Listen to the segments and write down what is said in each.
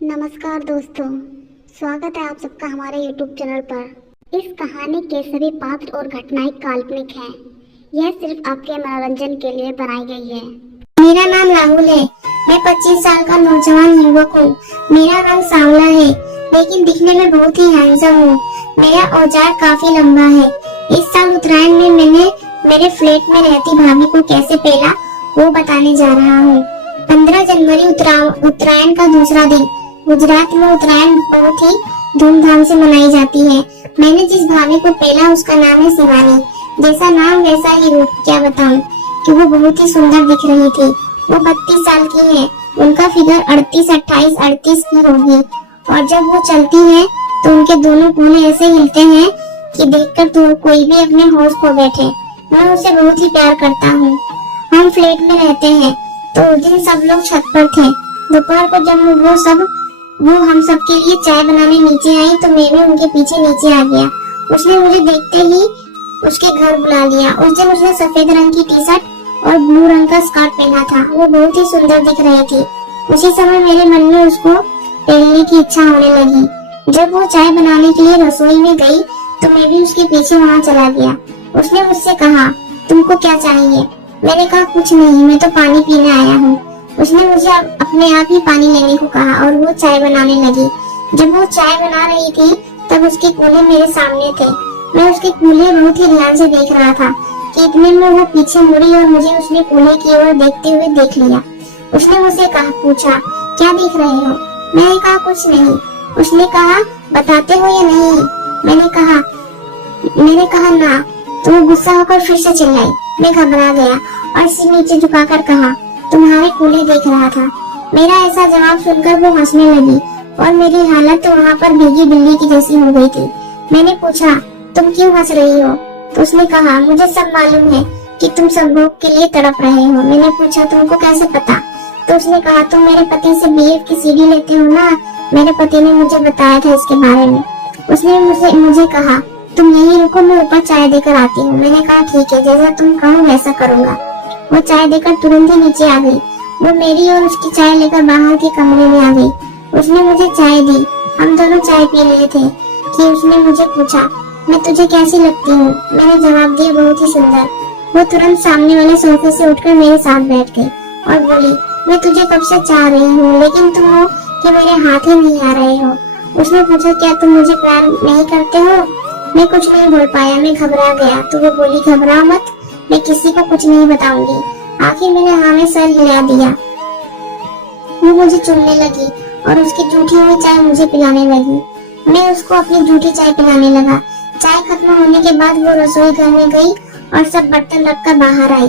नमस्कार दोस्तों, स्वागत है आप सबका हमारे YouTube चैनल पर। इस कहानी के सभी पात्र और घटनाएं काल्पनिक हैं। यह सिर्फ आपके मनोरंजन के लिए बनाई गई है। मेरा नाम राहुल है। मैं 25 साल का नौजवान युवक हूँ। मेरा रंग सांवला है, लेकिन दिखने में बहुत ही हैंडसम हूँ। मेरा औजार काफी लंबा है। इस साल उत्तरायण में मैंने मेरे फ्लैट में रहती भाभी को कैसे पेला वो बताने जा रहा हूँ। 15 जनवरी उत्तरायण का दूसरा दिन। गुजरात में उत्तरायण बहुत ही धूमधाम से मनाई जाती है। मैंने जिस भाभी को पेला उसका नाम है शिवानी। जैसा नाम वैसा ही रूप, क्या बताऊं कि वो बहुत ही सुंदर दिख रही थी। वो 32 साल की है। उनका फिगर 38 की होगी और जब वो चलती है तो उनके दोनों कूल्हे ऐसे हिलते हैं कि देखकर तो कोई भी अपने होश खो बैठे। मैं उसे बहुत ही प्यार करता हूँ। हम फ्लैट में रहते हैं तो उस दिन सब लोग छत पर थे। दोपहर को जब वो हम सब के लिए चाय बनाने नीचे आई तो मैं भी उनके पीछे नीचे आ गया। उसने मुझे देखते ही उसके घर बुला लिया। उस दिन उसने सफेद रंग की टी शर्ट और ब्लू रंग का स्कर्ट पहना था। वो बहुत ही सुंदर दिख रही थी। उसी समय मेरे मन में उसको पहनने की इच्छा होने लगी। जब वो चाय बनाने के लिए रसोई में गई तो मैं भी उसके पीछे वहाँ चला गया। उसने मुझसे कहा, तुमको क्या चाहिए? मैंने कहा, कुछ नहीं, मैं तो पानी पीने आया हूँ। उसने मुझे अपने आप ही पानी लेने को कहा और वो चाय बनाने लगी। जब वो चाय बना रही थी तब उसके कूल्हे मेरे सामने थे। मैं उसके कूल्हे बहुत ही ध्यान से देख रहा था कि इतने में वो पीछे मुड़ी और मुझे उसने कूल्हे की ओर देखते हुए देख लिया। उसने मुझसे पूछा, क्या देख रहे हो? मैंने कहा, कुछ नहीं। उसने कहा, बताते हो या नहीं? मैंने कहा ना। तो वो गुस्सा होकर फिर से चिल्लाई। मैं घबरा गया और सिर नीचे झुकाकर कहा, तुम्हारे कूल्हे देख रहा था। मेरा ऐसा जवाब सुनकर वो हंसने लगी और मेरी हालत तो वहाँ पर भीगी बिल्ली की जैसी हो गई थी। मैंने पूछा, तुम क्यों हंस रही हो? तो उसने कहा, मुझे सब मालूम है कि तुम संभोग के लिए तड़प रहे हो। मैंने पूछा, तुमको कैसे पता? तो उसने कहा, तुम मेरे पति से बीएफ की सीडी लेते हो ना, मेरे पति ने मुझे बताया था इसके बारे में। उसने मुझे कहा, तुम यहीं रुको, मैं ऊपर चाय देकर आती हूँ। मैंने कहा, ठीक है, जैसा तुम कहो वैसा करूँगा। वो चाय देकर तुरंत ही नीचे आ गई। वो मेरी और उसकी चाय लेकर बाहर के कमरे में आ गई। उसने मुझे चाय दी। हम दोनों चाय पी रहे थे कि उसने मुझे पूछा, मैं तुझे कैसी लगती हूँ? मैंने जवाब दिया, बहुत ही सुंदर। वो तुरंत सामने वाले सोफे से उठकर मेरे साथ बैठ गई और बोली, मैं तुझे कब से चाह रही हूँ, लेकिन तुम हो कि मेरे हाथ ही नहीं आ रहे हो। उसने पूछा, क्या तुम मुझे प्यार नहीं करते हो? मैं कुछ नहीं बोल पाया, मैं घबरा गया। तो वो बोली, घबरा मत, मैं किसी को कुछ नहीं बताऊंगी। आखिर मैंने हाँ में सर हिला दिया। वो मुझे चुनने लगी और उसकी जूठी हुई चाय मुझे पिलाने लगी। मैं उसको अपनी जूठी चाय पिलाने लगा। चाय खत्म होने के बाद वो रसोई घर में गई और सब बर्तन रखकर बाहर आई।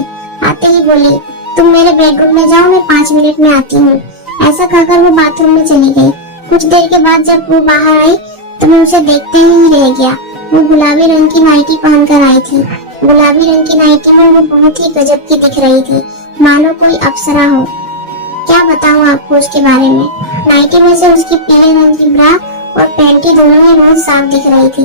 आते ही बोली, तुम मेरे बेडरूम में जाओ, मैं 5 मिनट में आती हूँ। ऐसा कहकर वो बाथरूम में चली गई। कुछ देर के बाद जब वो बाहर आई तो मैं उसे देखते ही रह गया। वो गुलाबी रंग की नाइटी पहनकर आई थी। गुलाबी रंग की नाइटी में वो बहुत ही गजब की दिख रही थी, मानो कोई अप्सरा हो। क्या बताऊं आपको उसके बारे में। नाइटी में से उसकी पीले रंग की ब्रा और पैंटी दोनों ही बहुत साफ दिख रही थी।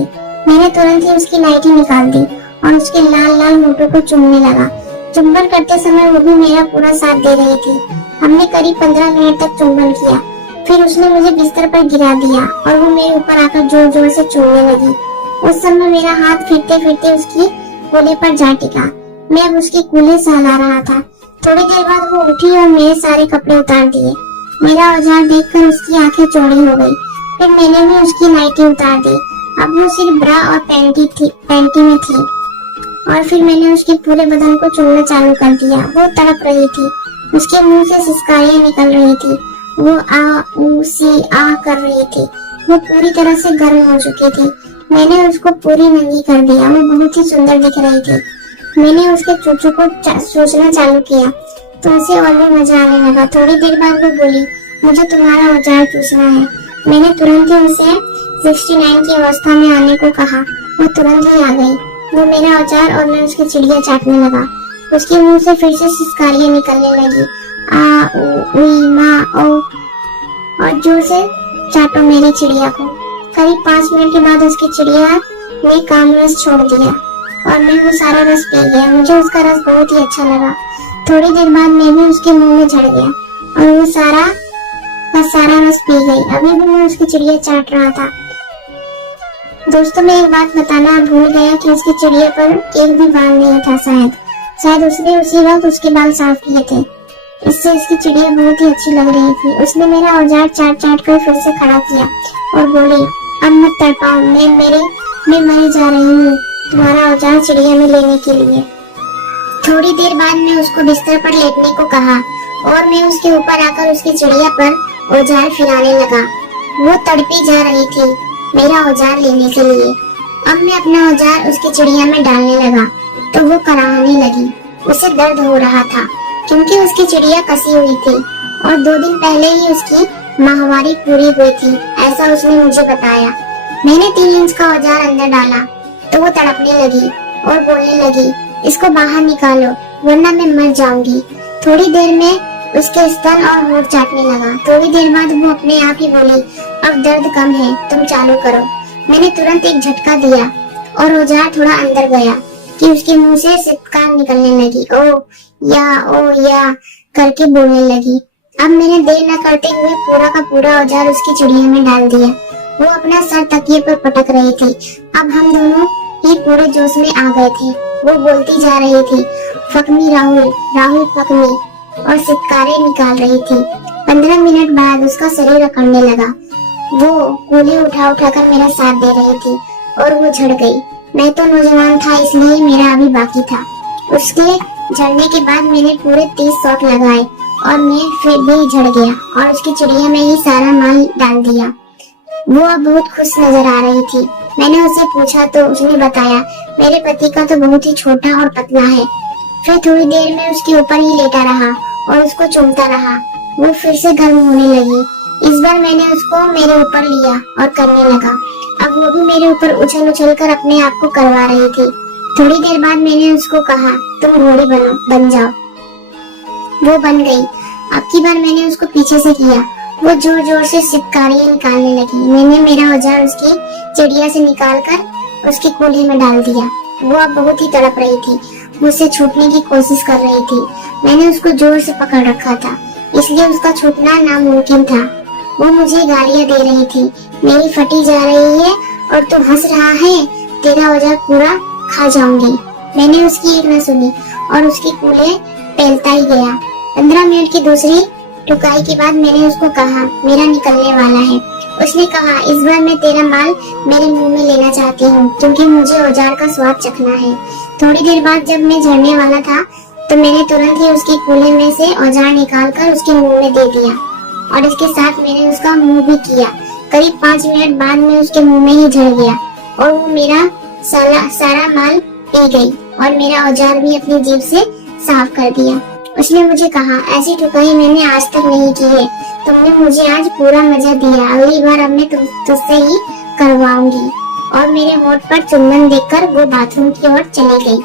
मैंने तुरंत ही उसकी नाइटी निकाल दी और उसके लाल लाल होठों को चूमने लगा। चुंबन करते समय वो भी मेरा पूरा साथ दे रही थी। हमने करीब 15 मिनट तक चुंबन किया। फिर उसने मुझे बिस्तर पर गिरा दिया और वो मेरे ऊपर आकर जोर जोर से चूमने लगी। उस समय मेरा हाथ फिरते फिरते उसकी कूल्हे पर जा टिका। मैं अब उसके कूल्हे सहला रहा था। थोड़ी देर बाद वो उठी और मेरे सारे कपड़े उतार दिए। मेरा औजार देखकर उसकी आंखें चौड़ी हो गई। फिर मैंने भी उसकी नाइटी उतार दी। अब वो सिर्फ ब्रा और पैंटी में थी और फिर मैंने उसके पूरे बदन को चूमना चालू कर दिया। वो तड़प रही थी। उसके मुंह से सिसकारियां निकल रही थी। वो आ ऊ सी आ कर रही थी। वो पूरी तरह से गर्म हो चुकी थी। मैंने उसको पूरी नंगी कर दिया। वो बहुत ही सुंदर दिख रही थी। मैंने उसके चूचू को सोचना चालू किया तो उसे और भी मजा आने लगा। थोड़ी देर बाद वो बोली, मुझे तुम्हारा औजार चूसना है। मैंने तुरंत ही उसे 69 की अवस्था में आने को कहा। वो तुरंत ही आ गई। वो मेरा औजार और मैं उसकी चिड़िया चाटने लगा। उसके मुंह से फिर से सिसकारियां निकलने लगी। आ ऊ उई माँ ओ, और जोर से चाटो मेरी चिड़िया को। करीब 5 मिनट के बाद उसकी चिड़िया ने काम रस छोड़ दिया और मैं वो सारा रस पी गया। मुझे उसका रस बहुत ही अच्छा लगा। थोड़ी देर बाद मैं भी उसके मुंह में झड़ गया और वो सारा और सारा रस पी गई। अभी भी मैं उसकी चिड़िया चाट रहा था। दोस्तों, मैं एक बात बताना भूल गया कि उसकी चिड़िया पर एक भी बाल नहीं था। शायद उसने उसी वक्त उसके बाल साफ किए थे। इससे उसकी चिड़िया बहुत ही अच्छी लग रही थी। उसने मेरा औजार चाट चाट कर फिर से खड़ा किया और बोली, अब मत तड़पाओ, मैं मरी जा रही हूँ तुम्हारा औजार चिड़िया में लेने के लिए। थोड़ी देर बाद मैं उसको बिस्तर पर लेटने को कहा और मैं उसके ऊपर आकर उसकी चिड़िया पर औजार फिराने लगा। वो तड़पी जा रही थी मेरा औजार लेने के लिए। अब मैं अपना औजार उसकी चिड़िया में डालने लगा तो वो कराहने लगी। उसे दर्द हो रहा था क्योंकि उसकी चिड़िया कसी हुई थी और 2 दिन पहले ही उसकी माहवारी पूरी हुई थी, ऐसा उसने मुझे बताया। मैंने 3 इंच का औजार अंदर डाला तो वो तड़पने लगी और बोलने लगी, इसको बाहर निकालो वरना मैं मर जाऊंगी। थोड़ी देर में उसके स्तन और होंठ चाटने लगा। थोड़ी देर बाद वो अपने आप ही बोली, अब दर्द कम है, तुम चालू करो। मैंने तुरंत एक झटका दिया और औजार थोड़ा अंदर गया कि उसके मुंह से सितकार निकलने लगी। ओ या करके बोलने लगी। अब मैंने देर न करते हुए पूरा का पूरा औजार उसकी चिड़िया में डाल दिया। वो अपना सर तकिए पर पटक रही थी। अब हम दोनों ही पूरे जोश में आ गए थे। वो बोलती जा रही थी, फकमी राहुल, राहुल फकमी, और सितकारे निकाल रही थी। 15 मिनट बाद उसका शरीर अकड़ने लगा। वो कूल्हे उठा उठा कर मेरा साथ दे रही थी और वो झड़ गई। मैं तो नौजवान था इसलिए मेरा अभी बाकी था। उसके झड़ने के बाद मैंने पूरे 30 शॉट लगाए और मैं फिर भी झड़ गया और उसकी चिड़िया में ही सारा माल डाल दिया। वो अब बहुत खुश नजर आ रही थी। मैंने उसे पूछा तो उसने बताया, मेरे पति का तो बहुत ही छोटा और पतला है। फिर थोड़ी देर में उसके ऊपर ही लेटा रहा और उसको चूमता रहा। वो फिर से गर्म होने लगी। इस बार मैंने उसको मेरे ऊपर लिया और करने लगा। अब वो भी मेरे ऊपर उछल उछल कर अपने आप को करवा रही थी। थोड़ी देर बाद मैंने उसको कहा, तुम घोड़ी बन जाओ। वो बन गई। अब की बार मैंने उसको पीछे से किया। वो जोर जोर से सितकारियां निकालने लगी। मैंने मेरा औजार उसकी चिड़िया से निकालकर उसके कूल्हे में डाल दिया। वो अब बहुत ही तड़प रही थी, मुझसे छूटने की कोशिश कर रही थी। मैंने उसको जोर से पकड़ रखा था, इसलिए उसका छूटना नामुमकिन था। वो मुझे गालियां दे रही थी, मेरी फटी जा रही है और तू हंस रहा है, तेरा औजार पूरा खा जाऊंगी। मैंने उसकी एक न सुनी और उसकी कूल्हे पहलता ही गया। 15 मिनट की दूसरी टुकाई के बाद मैंने उसको कहा, मेरा निकलने वाला है। उसने कहा, इस बार मैं तेरा माल मेरे मुंह में लेना चाहती हूँ क्योंकि मुझे औजार का स्वाद चखना है। थोड़ी देर बाद जब मैं झड़ने वाला था तो मैंने तुरंत ही उसके कूल्हे में से औजार निकालकर उसके मुंह में दे दिया और इसके साथ मैंने उसका मुंह भी किया। करीब 5 मिनट बाद मैं उसके मुंह में ही झड़ गया और वो मेरा सारा माल पी गई और मेरा औजार भी अपनी जीभ से साफ कर दिया। उसने मुझे कहा, ऐसी ठुकाई मैंने आज तक नहीं की है। तुमने मुझे आज पूरा मजा दिया। अगली बार अब मैं तुझसे ही करवाऊंगी। और मेरे होठ पर चुंबन देखकर वो बाथरूम की ओर चली गई।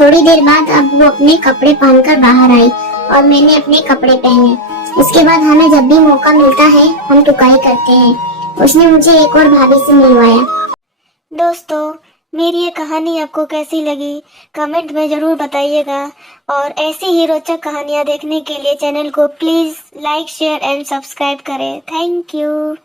थोड़ी देर बाद अब वो अपने कपड़े पहनकर बाहर आई और मैंने अपने कपड़े पहने। उसके बाद हमें जब भी मौका मिलता है हम टुकाई करते हैं। उसने मुझे एक और भाभी से मिलवाया। दोस्तों, मेरी ये कहानी आपको कैसी लगी कमेंट में ज़रूर बताइएगा और ऐसी ही रोचक कहानियाँ देखने के लिए चैनल को please like share and subscribe करें। Thank you.